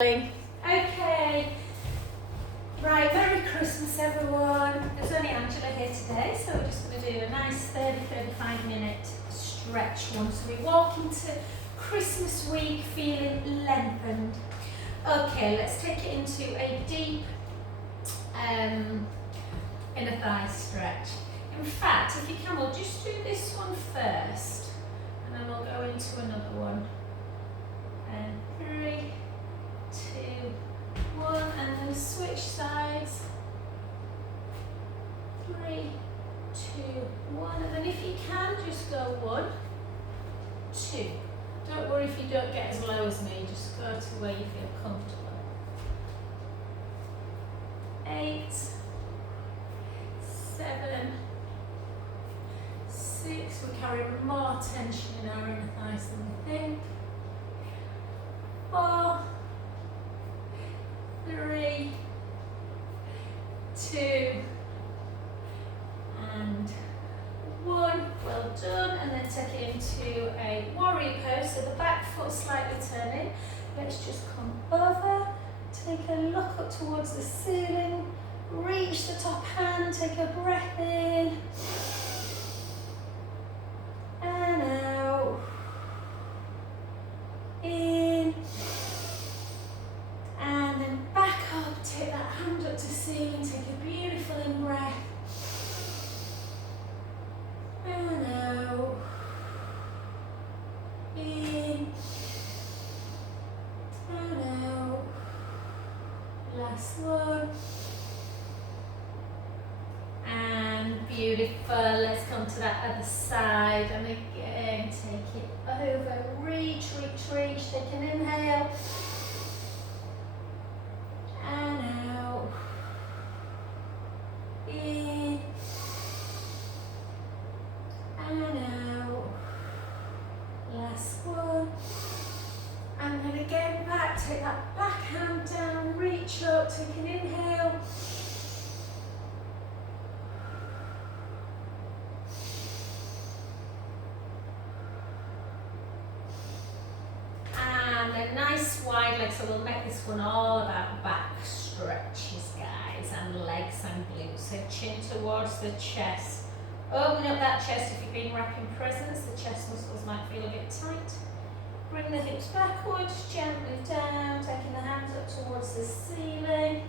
Okay, right, Merry Christmas everyone. There's only Angela here today, so we're just going to do a nice 30-35 minute stretch one. So we walk into Christmas week feeling lengthened. Okay, let's take it into a deep inner thigh stretch. In fact, if you can, we'll just do this one first, and then we'll go into another one. And 3, 2, 1, and then switch sides. 3, 2, 1, and then if you can, just go 1, 2. Don't worry if you don't get as low as me, just go to where you feel comfortable. 8, 7, 6. We're carrying more tension in our inner thighs than we think. 4, 3, 2, and 1. Well done. And then take it into a warrior pose. So the back foot slightly turning. Let's just come over. Take a look up towards the ceiling. Reach the top hand. Take a breath in. And out. In. And then back up, take that hand up to ceiling, take a beautiful in breath. And out. In. And out. Last one. And beautiful. Let's come to that other side. And again, take it over. Reach, reach, reach. Take an inhale. And out. In. And out. Last one. And then again back. Take that back hand down. Reach up. Take an inhale. And then nice wide legs, so we'll make this one all about back stretches, guys, and legs and glutes. So chin towards the chest. Open up that chest. If you've been wrapping presents, the chest muscles might feel a bit tight. Bring the hips backwards, gently down, taking the hands up towards the ceiling.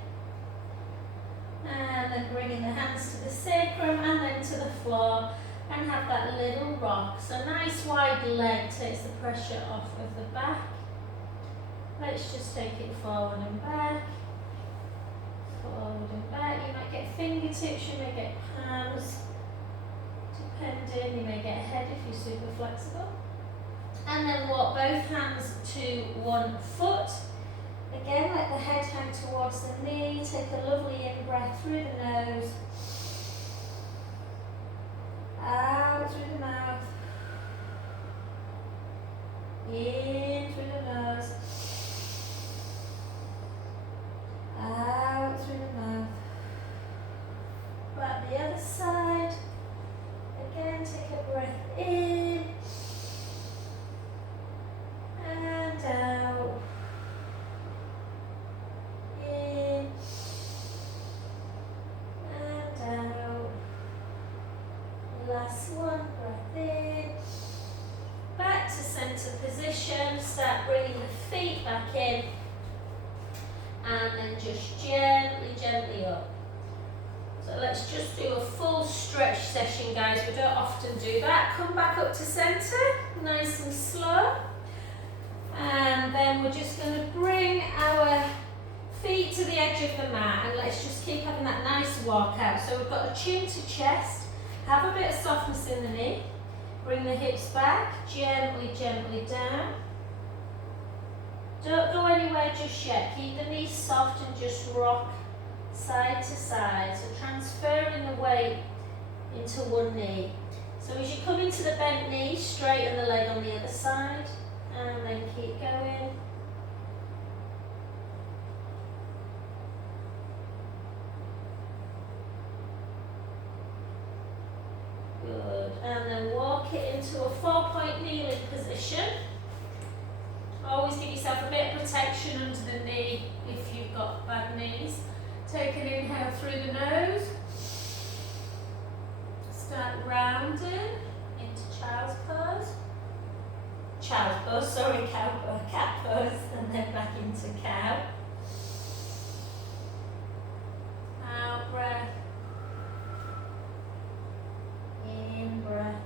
And then bringing the hands to the sacrum and then to the floor. And have that little rock. So nice wide leg takes the pressure off of the back. Let's just take it forward and back. Forward and back. You might get fingertips, you may get palms. Depending, you may get head if you're super flexible. And then walk both hands to one foot. Again, let the head hang towards the knee. Take a lovely in breath through the nose. Out through the mouth. In through the nose. Out through the mouth. Back the other side. Again, take a breath in. And out. In. And out. Last one, breath in. Back to center position. Start bringing the feet back in. And then just gently, gently up. So let's just do a full stretch session, guys. We don't often do that. Come back up to center, nice and slow. And then we're just going to bring our feet to the edge of the mat. And let's just keep having that nice walk out. So we've got a chin to chest. Have a bit of softness in the knee. Bring the hips back, gently, gently down. Don't go anywhere just yet. Keep the knees soft and just rock side to side. So transferring the weight into one knee. So as you come into the bent knee, straighten the leg on the other side. And then keep going. Good. And then walk it into a 4-point kneeling position. Always give yourself a bit of protection under the knee if you've got bad knees. Take an inhale through the nose. Start rounding into child's pose. Child's pose, sorry, cat pose, and then back into cow. Out breath. In breath.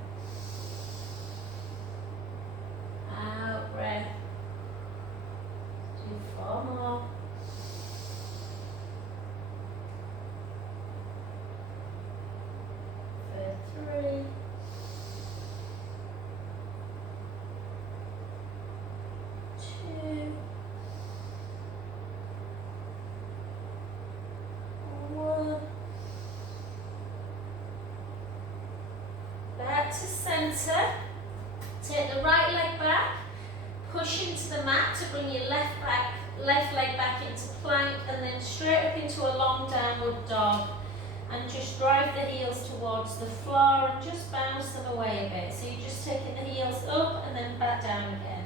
Out breath. Do 4 more. For 3. 2. 1. Back to centre. Take the right leg back. Push into the mat to bring your left leg back into plank, and then straight up into a long downward dog. And just drive the heels towards the floor and just bounce them away a bit. So you're just taking the heels up and then back down again.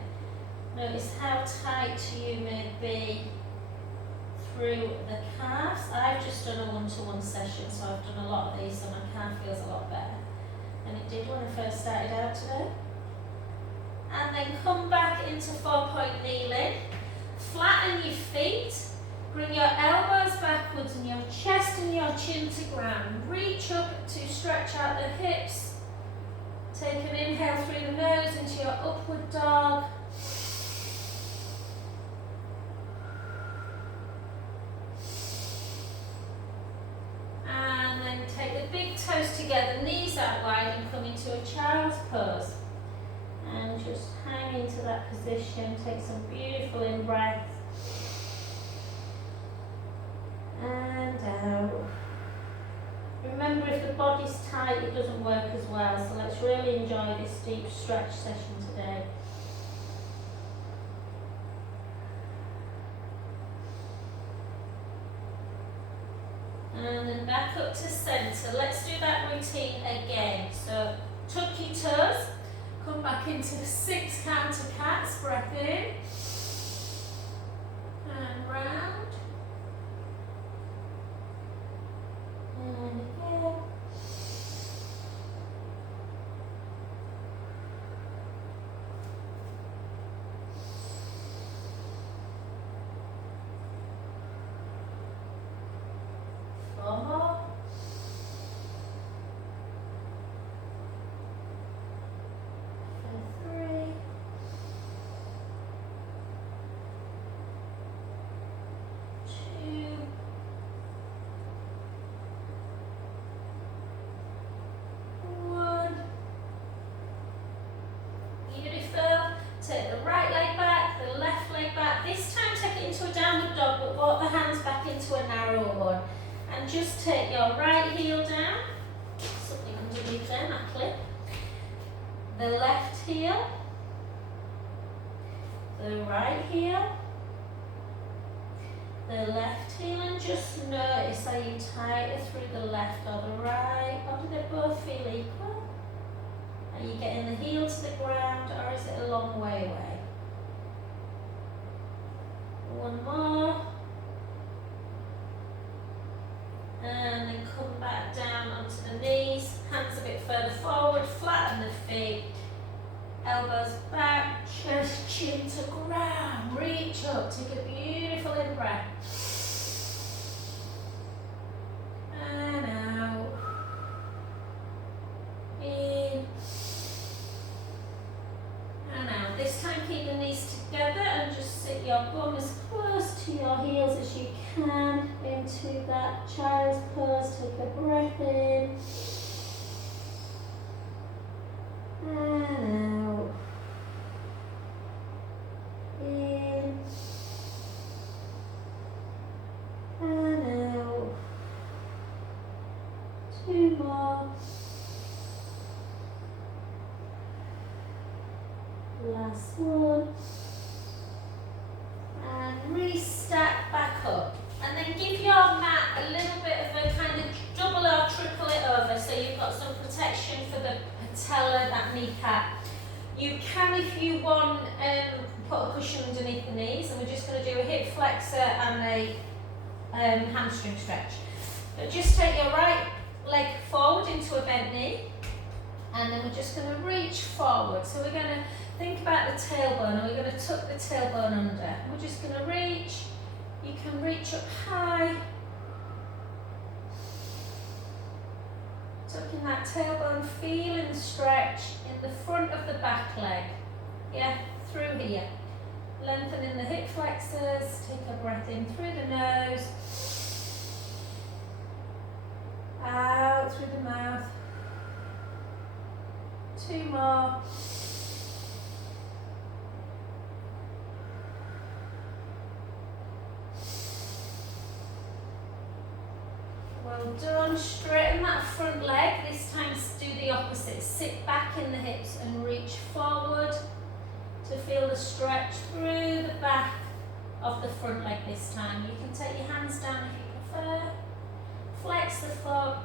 Notice how tight you may be through the calves. I've just done a one-to-one session, so I've done a lot of these, so my calf feels a lot better than it did when I first started out today. And then come back into 4-point kneeling. Flatten your feet. Bring your elbows backwards and your chest and your chin to ground. Reach up to stretch out the hips. Take an inhale through the nose into your upward dog. And then take the big toes together, knees out wide, and come into a child's pose. And just hang into that position. Take some beautiful in-breaths. And out. Remember, if the body's tight, it doesn't work as well. So let's really enjoy this deep stretch session today. And then back up to centre. Let's do that routine again. So tuck your toes. Come back into 6 counter cats. Breath in. And round. And again. Four more. For 3. 2. 1. Beautiful. Take the right leg back, the left leg back. This time take it into a downward dog, but walk the hands back into a narrower one. And just take your right heel down. Something underneath there, that clip. The left heel. The right heel. The left heel, and just notice, are you tighter through the left or the right, or do they both feel equal? Are you getting the heel to the ground, or is it a long way away? One more. And then come back down onto the knees, hands a bit further forward, flatten the feet, elbows back, chest, chin to ground, reach up, take a beautiful in-breath. And out. In. And out. This time keep the knees together and just sit your bum as close to your heels as you can into that child's pose. Take a breath in. And out. In. And out. 2 more. Last one. And restack back up. And then give your mat a little bit of a kind of double or triple it over, so you've got some protection for the patella, that kneecap. You can, if you want, put a cushion underneath the knees, and we're just going to do a hip flexor and a hamstring stretch. So just take your right leg forward into a bent knee, and then we're just going to reach forward. So we're going to think about the tailbone, and we're going to tuck the tailbone under. We're just going to reach. You can reach up high, tucking that tailbone, feeling the stretch in the front of the back leg. Yeah, through here. Lengthening the hip flexors, take a breath in through the nose, out through the mouth. 2 more. Well done. Straighten that front leg. This time do the opposite. Sit back in the hips and reach forward to feel the stretch through the back of the front leg this time. You can take your hands down if you prefer. Flex the foot.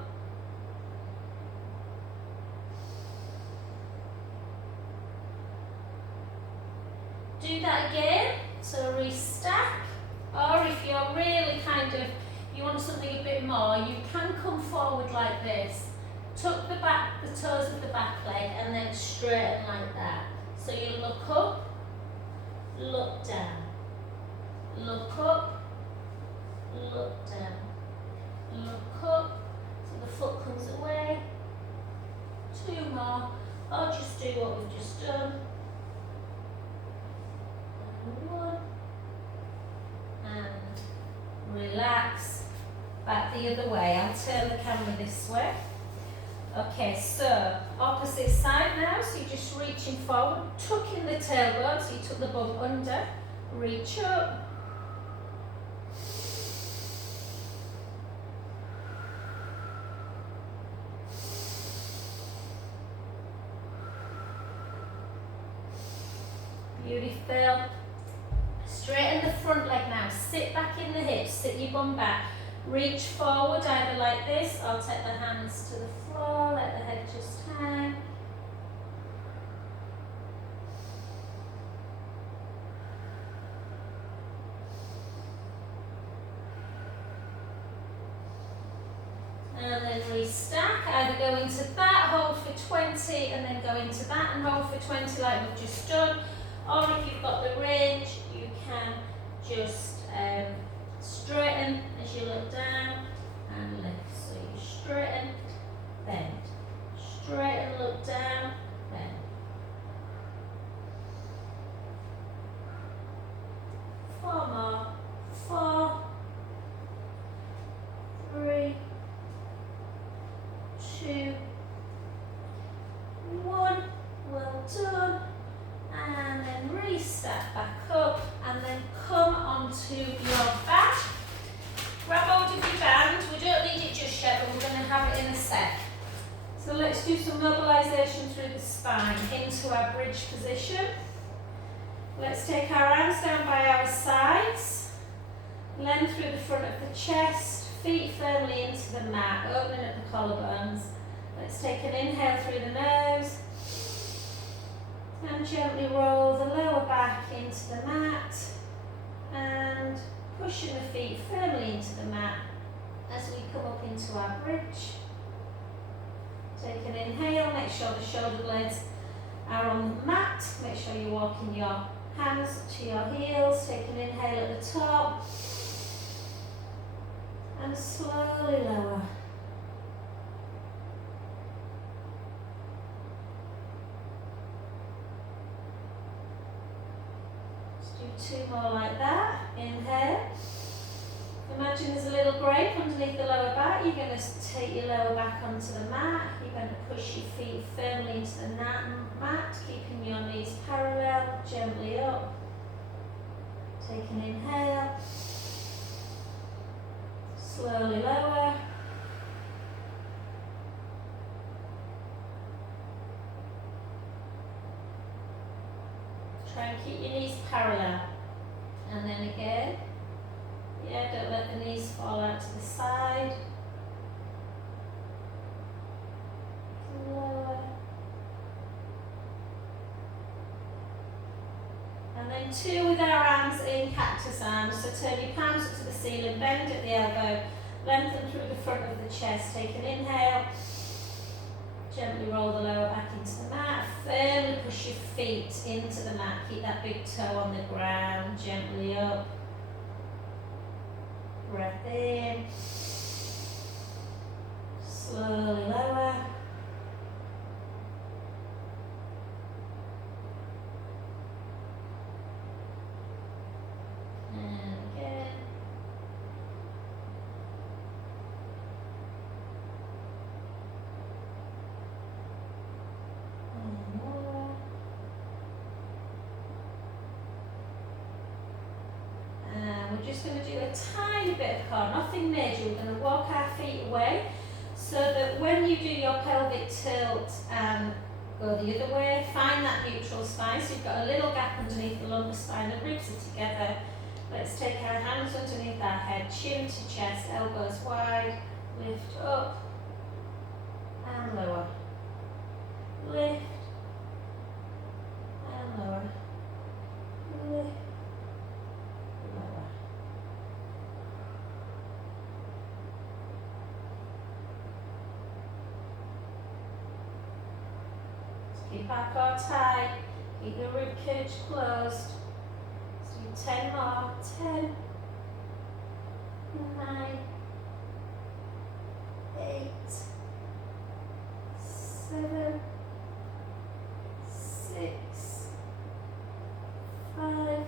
Do that again. So restack. Or if you're really you want something a bit more, you can come forward like this. Tuck the toes of the back leg, and then straighten like that. So you look up, look down, look up, look down, look up, so the foot comes away. 2 more, or just do what we've just done. And 1, and relax. Back the other way. I'll turn the camera this way. Okay, so opposite side now. So you're just reaching forward, tucking the tailbone. So you tuck the bum under, reach up. Beautiful. Straighten the front leg now. Sit back in the hips. Sit your bum back. Reach forward either like this, or take the hands to the floor, let the head just hang. And then restack, either go into that, hold for 20, and then go into that and hold for 20 like we've just done. Or if you've got the range, you can just straighten as you look down and lift. So you straighten, bend. Straighten, look down, bend. 4 more. 4, 3, 2, 1. Well done. And then restack back up, and then come onto your back. Grab hold of your band. We don't need it just yet, but we're going to have it in a sec. So let's do some mobilisation through the spine into our bridge position. Let's take our arms down by our sides, length through the front of the chest, feet firmly into the mat, opening at the collarbones. Let's take an inhale through the nose. And gently roll the lower back into the mat, and pushing the feet firmly into the mat as we come up into our bridge. Take an inhale, make sure the shoulder blades are on the mat, make sure you're walking your hands to your heels. Take an inhale at the top, and slowly lower. Do 2 more like that. Inhale. Imagine there's a little grape underneath the lower back. You're going to take your lower back onto the mat. You're going to push your feet firmly into the mat, keeping your knees parallel, gently up. Take an inhale. Slowly lower. Try and keep your knees parallel. And then again. Yeah, don't let the knees fall out to the side. Lower. And then 2 with our arms in cactus arms. So turn your palms up to the ceiling, bend at the elbow, lengthen through the front of the chest. Take an inhale. Gently roll the lower back into the mat. Firmly push your feet into the mat. Keep that big toe on the ground. Gently up. Breath in. Slowly lower. And again. And lower. And we're just going to do a tiny bit of core, nothing major. We're going to walk our feet away so that when you do your pelvic tilt and go the other way, find that neutral spine. So you've got a little gap underneath the lumbar spine, the ribs are together. Let's take our hands underneath our head, chin to chest, elbows wide, lift up and lower. Lift and lower. Lift. Keep our core tight, keep the rib cage closed. Let's do 10 more. 10, 9, 8, 7, 6, 5,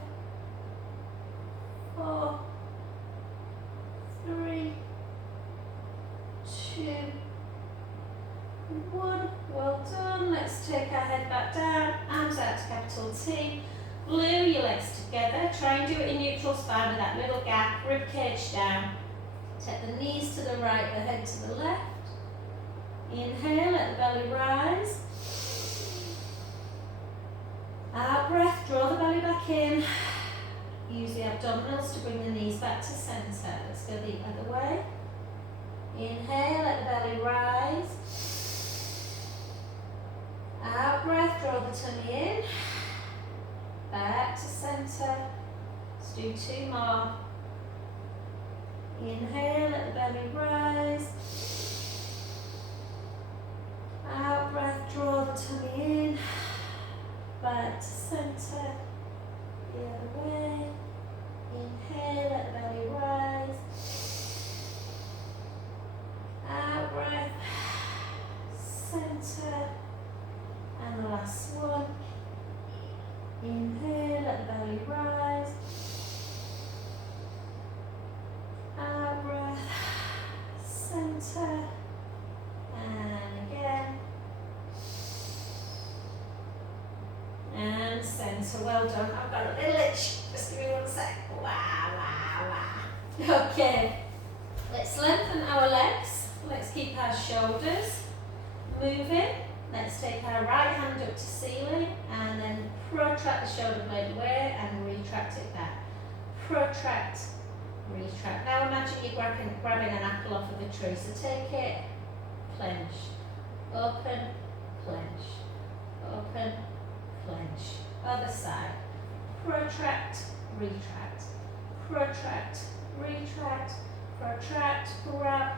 4, 3, 2, 1. Well done. Let's take our head back down, arms out to capital T. Glue your legs together. Try and do it in neutral spine with that little gap. Rib cage down. Take the knees to the right, the head to the left. Inhale, let the belly rise. Out breath, draw the belly back in. Use the abdominals to bring the knees back to centre. Let's go the other way. Inhale, let the belly rise. Out breath, draw the tummy in. Back to centre. Let's do 2 more. Inhale, let the belly rise. Out breath, draw the tummy in. Back to centre. The other way. Inhale, let the belly rise. Out breath. Centre. And the last one. Inhale, let the belly rise. Out breath. Centre. And again. And centre. Well done. I've got a little itch. Just give me 1 sec. Wow, wow, wow. Okay. Let's lengthen our legs. Let's keep our shoulders moving. Let's take our right hand up to ceiling and then protract the shoulder blade away and retract it back. Protract, retract. Now imagine you're grabbing an apple off of a tree. So take it, clench, open, clench, open, clench. Other side. Protract, retract, protract, retract, protract, grab,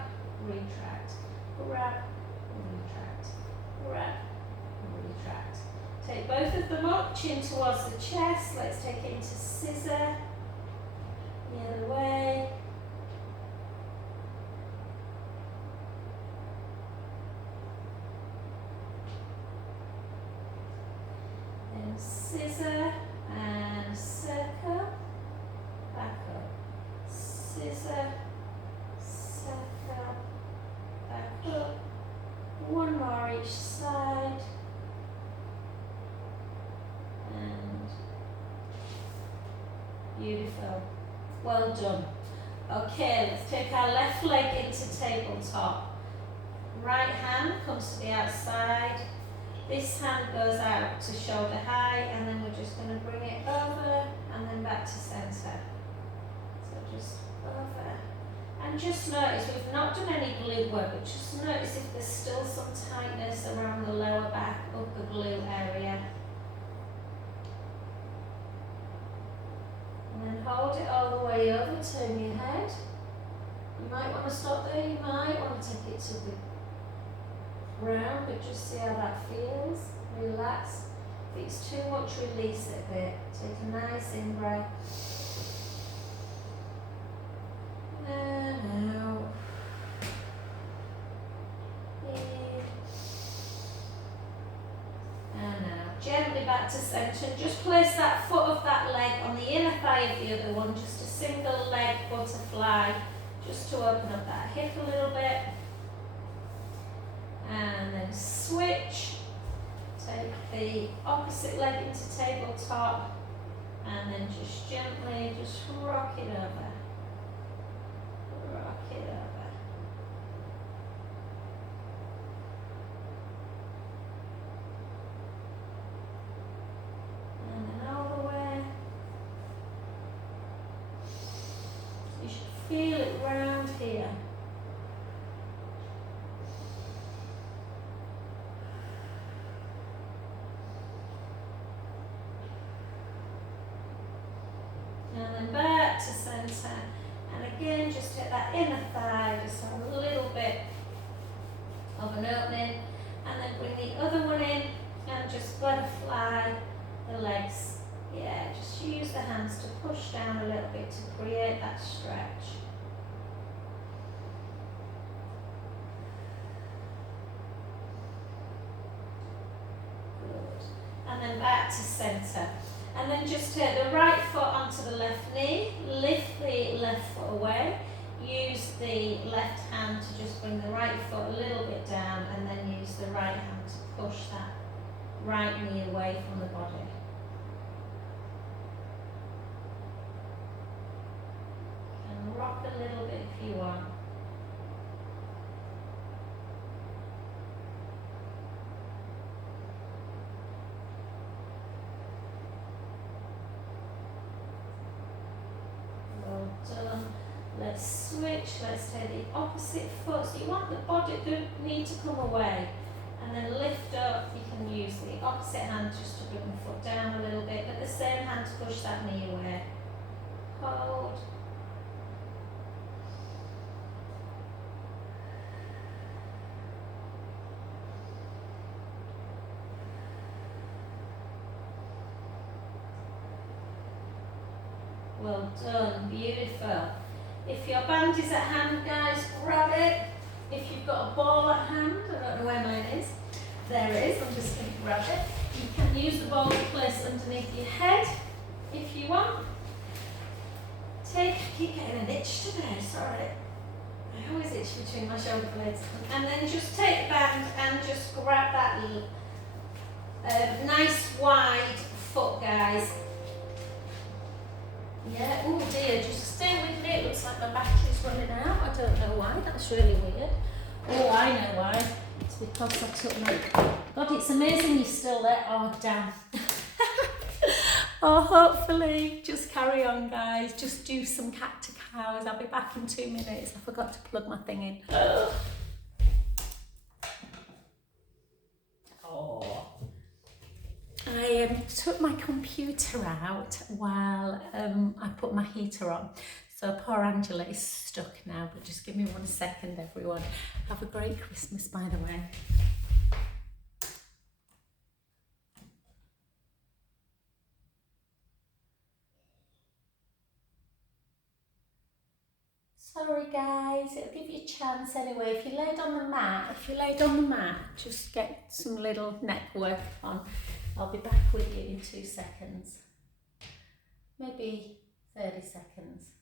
retract, grab, retract, grab, retract. Take both of them up, chin towards the chest. Let's take it into scissor. The other way. Then scissor and circle. Back up. Scissor, circle, back up. 1 more each side. And beautiful. Well done. Okay, let's take our left leg into tabletop. Right hand comes to the outside. This hand goes out to shoulder high, and then we're just going to bring it over and then back to centre. So just over. And just notice, we've not done any glute work, but just notice if there's still some tightness around the lower back, upper glute area. then hold it all the way over, turn your head. You might want to stop there, you might want to take it to the ground, but just see how that feels. Relax. If it's too much, release it a bit. Take a nice in breath. And out. In. And out. Gently back to centre. Just place that foot of that leg on the inner thigh of the other one. Just a single leg butterfly. Just to open up that hip a little bit. And then switch. Take the opposite leg into tabletop. And then just gently just rock it over. Rock it over. And then all the way. You should feel it round here. And then back to centre. And again, just take that inner thigh, just have a little bit of an opening. And then bring the other one in and just butterfly the legs. Yeah, just use the hands to push down a little bit to create that stretch. Good. And then back to centre. And then just take the right foot onto the left knee, lift the left foot away, use the left hand to just bring the right foot a little bit down, and then use the right hand to push that right knee away from the body. And rock a little bit if you want. Done. Let's switch, let's take the opposite foot. So you want the body, the knee to come away and then lift up. You can use the opposite hand just to bring the foot down a little bit, but the same hand to push that knee away. Hold. Well done, beautiful. If your band is at hand, guys, grab it. If you've got a ball at hand, I don't know where mine is. There it is, I'm just going to grab it. You can use the ball to place underneath your head if you want. I keep getting an itch today, sorry. I always itch between my shoulder blades. And then just take the band and just grab that nice wide foot, guys. Yeah, oh dear, just stay with me. It looks like my battery's running out. I don't know why, that's really weird. Oh, I know why. It's because I took my... God, it's amazing you're still there. Oh, damn. Oh, hopefully, just carry on, guys. Just do some cat to cows. I'll be back in 2 minutes. I forgot to plug my thing in. Oh. I took my computer out while I put my heater on. So poor Angela is stuck now, but just give me 1 second, everyone. Have a great Christmas, by the way. Sorry guys, it'll give you a chance anyway. If you laid on the mat, just get some little neck work on. I'll be back with you in 2 seconds. Maybe 30 seconds.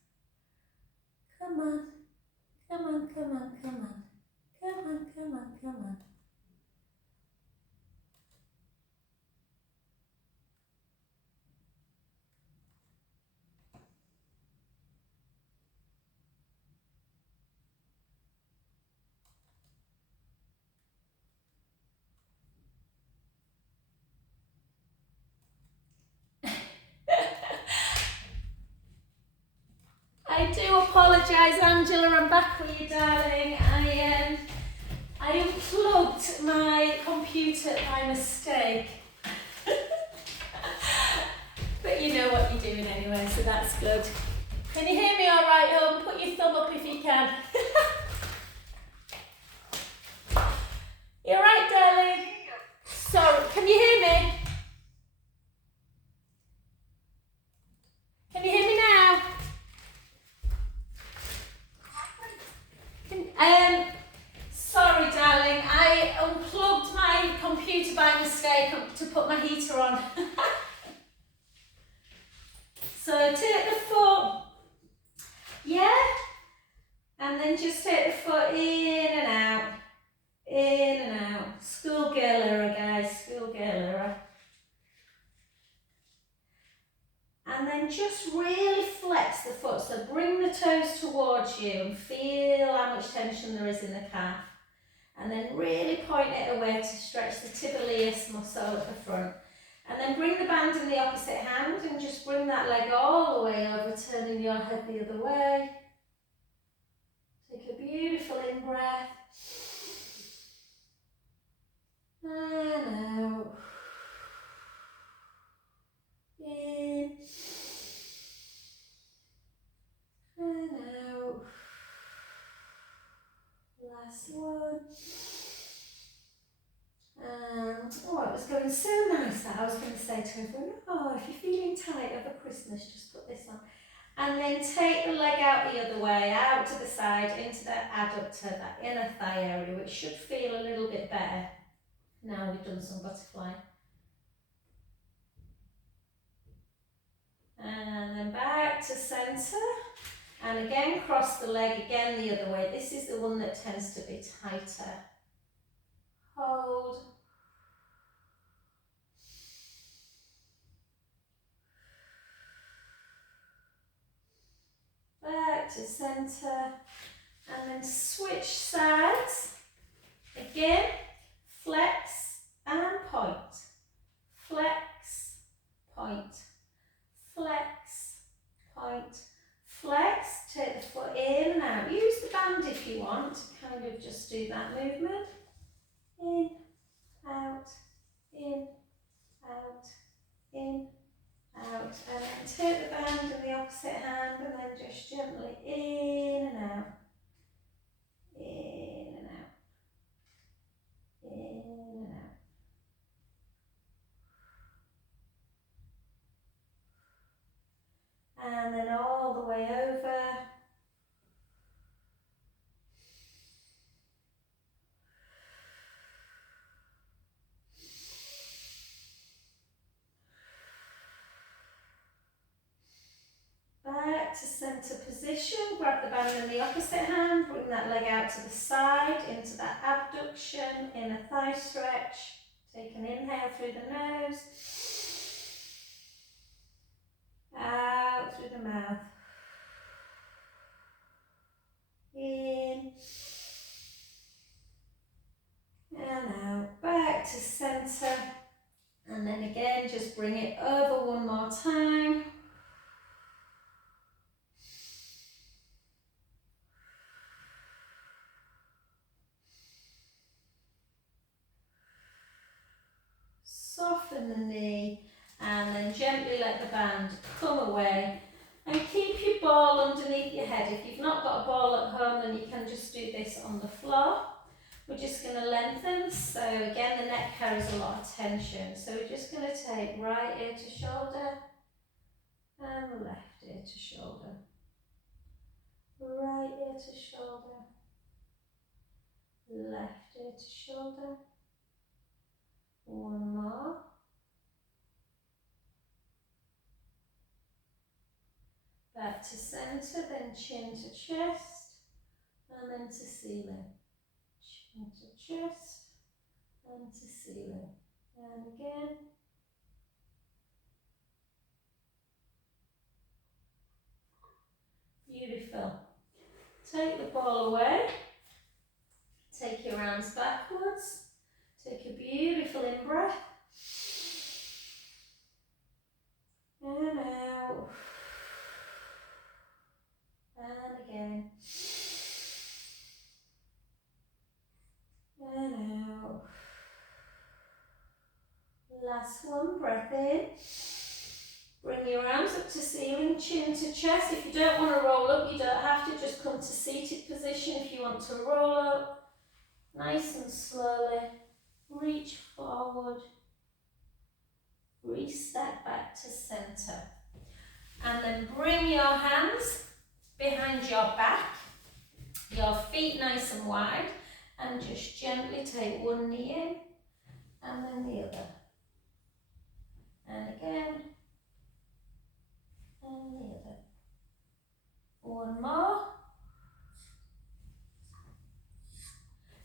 Come on, come on, come on, come on. Come on, come on, come on. I do apologise, Angela, I'm back with you, darling. I unplugged my computer by mistake. But you know what you're doing anyway, so that's good. Can you hear me all right, home? Put your thumb up if you can. You all right, darling? Sorry, can you hear me? Can you hear me now? Sorry, darling. I unplugged my computer by mistake to put my heater on. So take the foot, yeah, and then just take the foot in and out, in and out. Schoolgirl era, guys, schoolgirl era. And then just really flex the foot, so bring the toes towards you and feel how much tension there is in the calf. And then really point it away to stretch the tibialis muscle at the front. And then bring the band in the opposite hand and just bring that leg all the way over, turning your head the other way. Take a beautiful in-breath. And out. In. And out. Last one. Oh, it was going so nice that I was going to say to everyone, oh, if you're feeling tight over Christmas, just put this on. And then take the leg out the other way, out to the side, into that adductor, that inner thigh area, which should feel a little bit better. Now we've done some butterfly. And then back to centre. And again, cross the leg again the other way. This is the one that tends to be tighter. Hold. Back to centre. And then switch sides. Again, flex and point. Flex, point. Flex, point. Flex, take the foot in and out. Use the band if you want to kind of just do that movement. In, out, in, out, in, out. And then take the band in the opposite hand and then just gently in and out. In and out. In and out. And then all the way over. Back to centre position, grab the band in the opposite hand, bring that leg out to the side, into that abduction, inner thigh stretch. Take an inhale through the nose, out through the mouth. In and out, back to centre, and then again just bring it over one more time. Soften the knee and then gently let the band come away. And keep your ball underneath your head. If you've not got a ball at home, then you can just do this on the floor. We're just going to lengthen. So again, the neck carries a lot of tension. So we're just going to take right ear to shoulder and left ear to shoulder. Right ear to shoulder. Left ear to shoulder. One more. Back to centre, then chin to chest, and then to ceiling. Chin to chest, and to ceiling. And again. Beautiful. Take the ball away. Take your arms backwards. Take a beautiful in-breath. And out. And again. And out. Last one, breath in. Bring your chin to chest. If you don't want to roll up, you don't have to. Just come to seated position if you want to roll up. Nice and slowly. Reach forward. Restep back to centre. And then bring your hands behind your back. Your feet nice and wide. And just gently take one knee in. And then the other. And again. And the other. One more.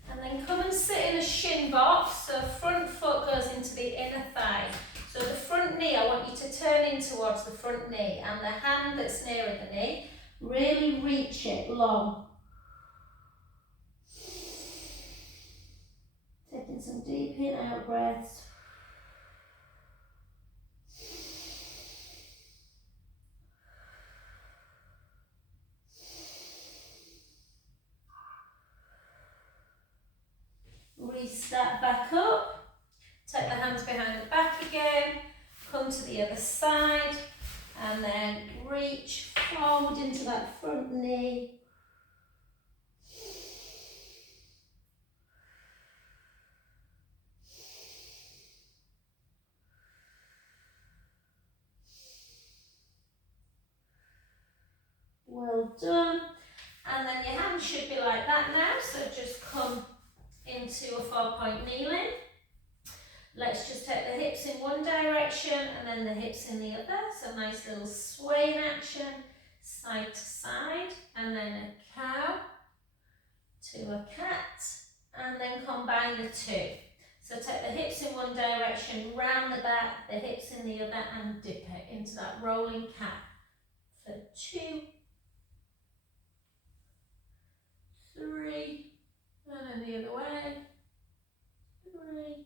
And then come and sit in a shin box. So front foot goes into the inner thigh. So the front knee, I want you to turn in towards the front knee. And the hand that's nearer the knee, really reach it long. Taking some deep in, out breaths. Restart back up. Take the hands behind the back again. Come to the other side. And then reach forward into that front knee. Well done. And then your hands should be like that now. So just come into a 4-point kneeling. Let's just take the hips in one direction and then the hips in the other. So nice little sway in action, side to side, and then a cow to a cat, and then combine the two. So take the hips in one direction, round the back, the hips in the other, and dip it into that rolling cat for 2, 3, and then the other way, 3,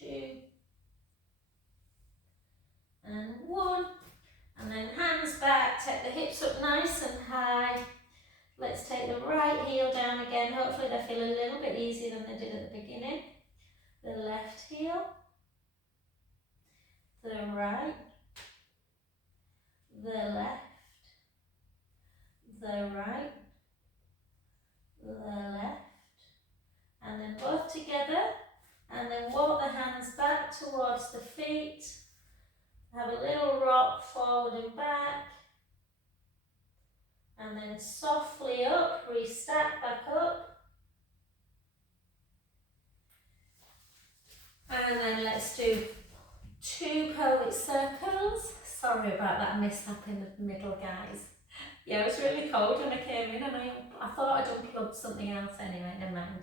2, and 1. And then hands back, take the hips up nice and high. Let's take the right heel down again. Hopefully they feel a little bit easier than they did at the beginning. The left heel, the right, the left, the right, the left, and then both together. And then walk the hands back towards the feet. Have a little rock forward and back. And then softly up, restart back up. And then let's do 2 pelvic circles. Sorry about that mishap in the middle, guys. Yeah, it was really cold when I came in and I thought I'd unplugged something else anyway, never mind.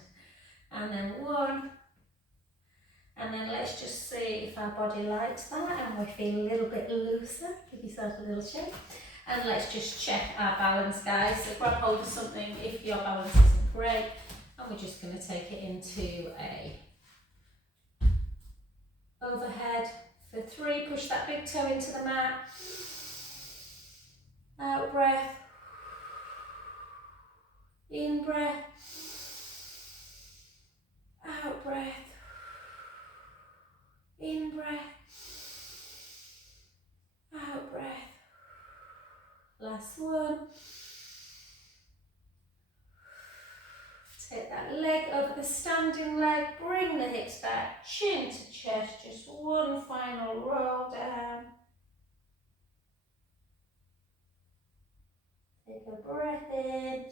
And then 1. And then let's just see if our body likes that and we feel a little bit looser. Give yourself a little shake. And let's just check our balance, guys. So grab hold of something if your balance isn't great. And we're just going to take it into a overhead for 3. Push that big toe into the mat. Out breath. In breath. Out breath. In breath. Out breath. Last one. Take that leg over the standing leg, bring the hips back, chin to chest, just one final roll down. Take a breath in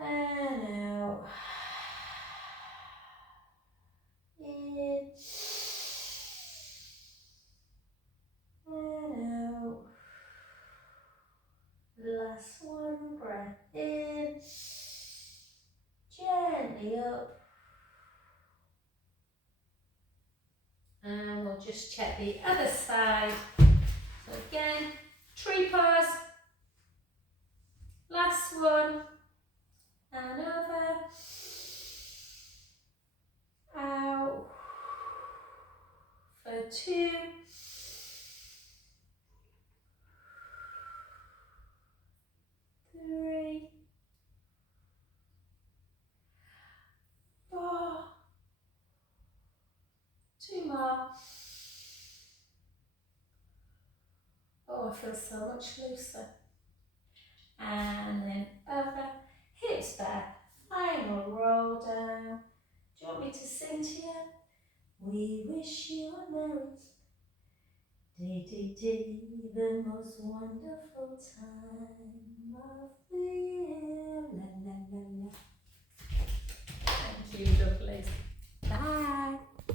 and out. In and out. Last one, breath in, gently up. And we'll just check the other side. So again, tree pose. Last one. And over. Out. For 2. 3. 4. 2 more. I feel so much looser. And then over, hips back, final roll down. Do you want me to sing to you? We wish you a merry day, the most wonderful time of the